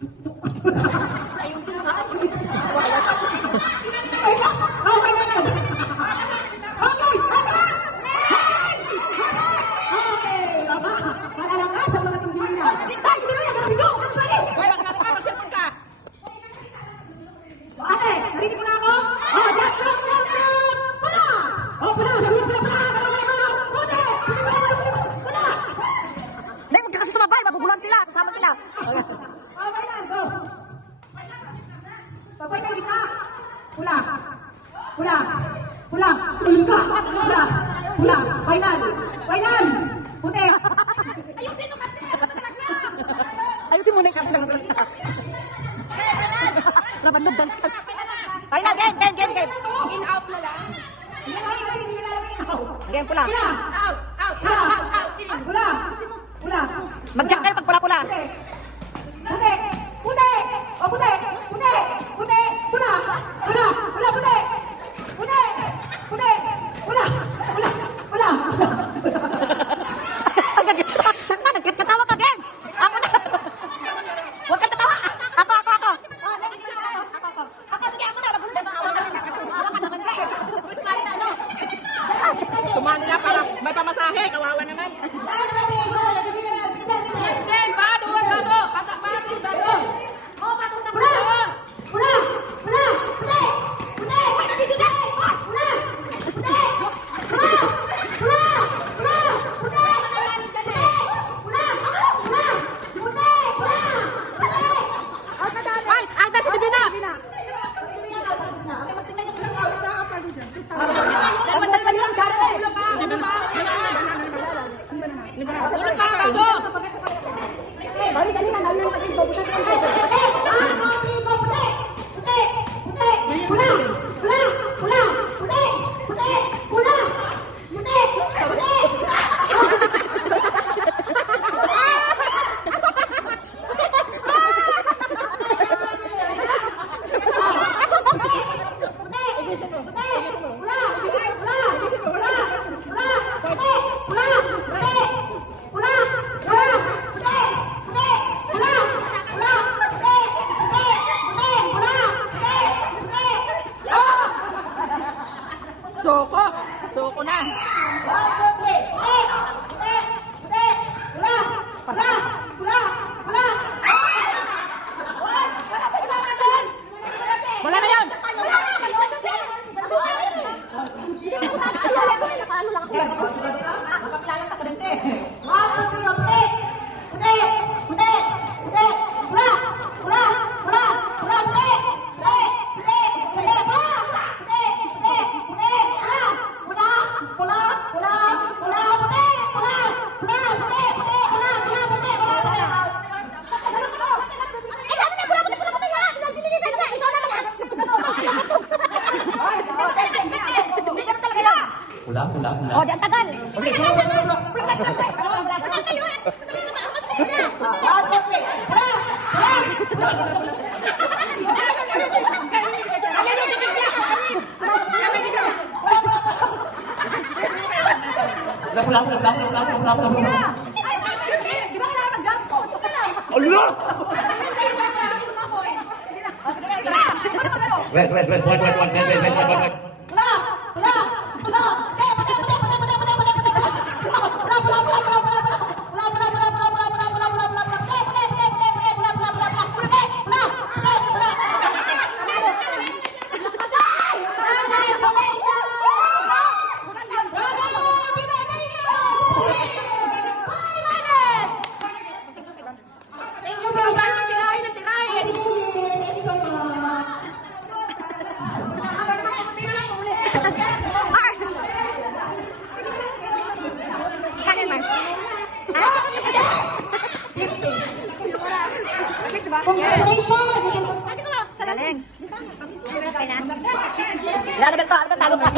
Ayusin mo nga. Okay na yan. Okay, baba. Malalakas ang mga tingin niya. Tay, hindi na yan. Video, sorry. Ate, narinig mo na ako? Oh, just look. Pula! Oh, pula. Sabi pula. Pula! Hindi, huwag ka kasi sumabay. Magugulan sila. Kasama sila. Okay na, go. Papay na kita. Pula. Tulong ka. Pula. Final. Puti. Ayusin mo kasi. Ayusin mo na yung kasi lang. Laban na bangkag. Final, game. In out na lang. Game pula. Out. Pula. Mag-jack kayo pag pula-pula. Puti. Nagkatawa ka, game. Ako na. Huwag ka tatawa. Ako. Sige, ako na. Magulat na. Awa ka naman. Sumali na para may pamasahe. Kawawa naman. Next game. Bado. Bado. Oh, patong na Pula. Ay, ang dati bibina. Dalawa lang, Kare. Ulo pa, baso. Soko na. Wala na yan. Pula. Oh, di ang tagal. Pula. Allah! Wait. Galing. Ano ba ito? Talo pa.